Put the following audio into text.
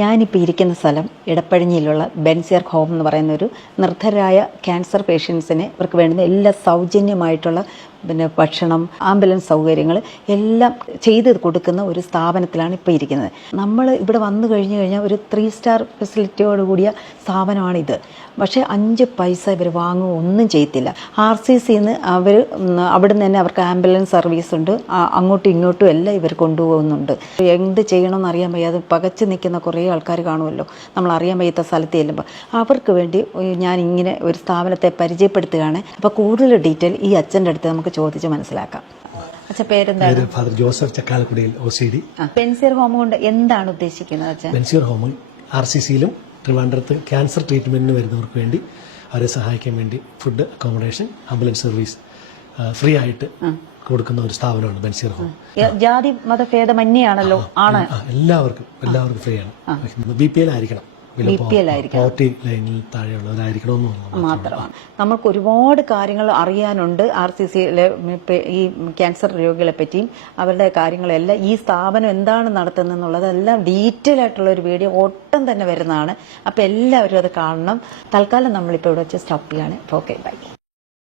ഞാനിപ്പോൾ ഇരിക്കുന്ന സ്ഥലം ഇടപ്പഴിഞ്ഞിയിലുള്ള ബെൻസിയർ ഹോം എന്ന് പറയുന്ന ഒരു നിർദ്ധരായ ക്യാൻസർ പേഷ്യൻസിന് ഇവർക്ക് വേണ്ടുന്ന എല്ലാ സൗജന്യമായിട്ടുള്ള ഭക്ഷണം, ആംബുലൻസ് സൗകര്യങ്ങൾ എല്ലാം ചെയ്ത് കൊടുക്കുന്ന ഒരു സ്ഥാപനത്തിലാണ് ഇപ്പോൾ ഇരിക്കുന്നത്. നമ്മൾ ഇവിടെ വന്നു കഴിഞ്ഞാൽ ഒരു 3 സ്റ്റാർ ഫെസിലിറ്റിയോട് കൂടിയ സ്ഥാപനമാണിത്. പക്ഷേ 5 പൈസ ഇവർ വാങ്ങുകയോ ഒന്നും ചെയ്യത്തില്ല. RCCന്ന് അവർ അവിടെ നിന്ന് തന്നെ അവർക്ക് ആംബുലൻസ് സർവീസ് ഉണ്ട്. അങ്ങോട്ടും ഇങ്ങോട്ടും എല്ലാം ഇവർ കൊണ്ടുപോകുന്നുണ്ട്. എന്ത് ചെയ്യണമെന്ന് അറിയാൻ വയ്യാതെ പകച്ചു നിൽക്കുന്ന കുറേ ആൾക്കാർ കാണുമല്ലോ, നമ്മൾ അറിയാൻ വയ്യാത്ത സ്ഥലത്ത് ചെല്ലുമ്പോൾ. അവർക്ക് വേണ്ടി ഞാൻ ഇങ്ങനെ ഒരു സ്ഥാപനത്തെ പരിചയപ്പെടുത്തുകയാണ്. അപ്പോൾ കൂടുതൽ ഡീറ്റെയിൽ ഈ അച്ഛൻ്റെ അടുത്ത് നമുക്ക് ചോദിച്ച് മനസ്സിലാക്കാം. അച്ഛൻ പേരെന്താണ്? Father Joseph Chakkalakudiyil OCD. Benziger home കൊണ്ട് എന്താണ് ഉദ്ദേശിക്കുന്നത് അച്ഛൻ? ബെൻസിയർ ഹോം RCCയിലും ട്രിവാൻഡ്രത്ത് ക്യാൻസർ ട്രീറ്റ്മെന്റിന് വരുന്നവർക്ക് വേണ്ടി അവരെ സഹായിക്കാൻ വേണ്ടി food, accommodation, ambulance service free ആയിട്ട് കൊടുക്കുന്ന ഒരു സ്ഥാപനമാണ് ബെൻസിയർ ഹോം. ജാതി മതഭേദമന്യാണല്ലോ? ആണ്. എല്ലാവർക്കും ഫ്രീ ആണ്. BPL ആയിരിക്കണം, പോവർട്ടി ലൈനിൽ താഴെയുള്ളവരായിരിക്കണമെന്ന് മാത്രമാണ്. നമ്മൾക്ക് ഒരുപാട് കാര്യങ്ങൾ അറിയാനുണ്ട് RCCയിലെ ഈ ക്യാൻസർ രോഗികളെ പറ്റിയും അവരുടെ കാര്യങ്ങളെല്ലാം. ഈ സ്ഥാപനം എന്താണ് നടത്തുന്നതെന്നുള്ളതെല്ലാം ഡീറ്റെയിൽ ആയിട്ടുള്ള ഒരു വീഡിയോ ഒട്ടും തന്നെ വരുന്നതാണ്. അപ്പോൾ എല്ലാവരും അത് കാണണം. തൽക്കാലം നമ്മളിപ്പോൾ ഇവിടെ വെച്ച് സ്റ്റോപ്പ് ചെയ്യാണ്. Okay, by.